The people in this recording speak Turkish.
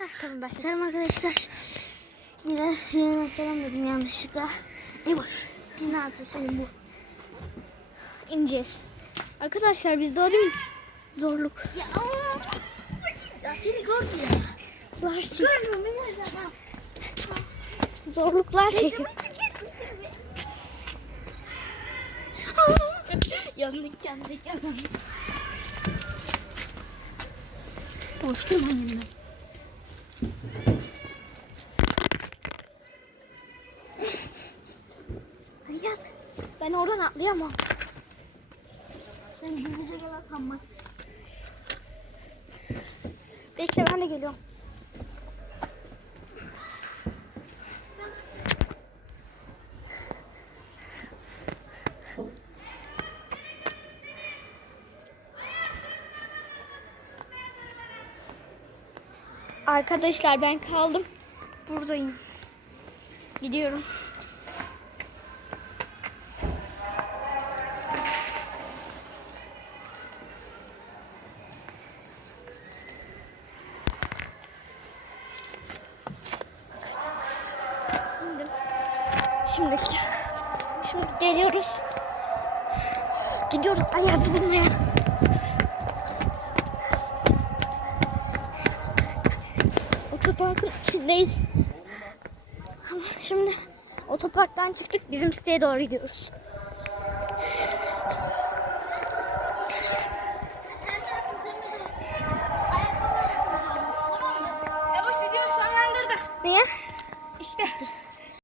Heh, tamam ben. Selam arkadaşlar. Yine yine selam dedim yanlışlıkla. Ne boş. Artık senin bu. İneceğiz. Arkadaşlar biz daha demin zorluk. Ya, ya seni gördü ya. Zorluklar çek- Görmüyorum beni her zaman. Zorluklar çekiyor. yandık yandık yandık. Annemden. Hadi yaz. Ben oradan atlayamam. Gizlice gel atanma. Bekle ben de geliyorum. Arkadaşlar ben kaldım. Buradayım. Gidiyorum. Şimdi şimdi geliyoruz. Gidiyoruz Ayaz'ı bulmaya. Otoparkın içindeyiz. Ama şimdi otoparktan çıktık. Bizim siteye doğru gidiyoruz. Niye? İşte.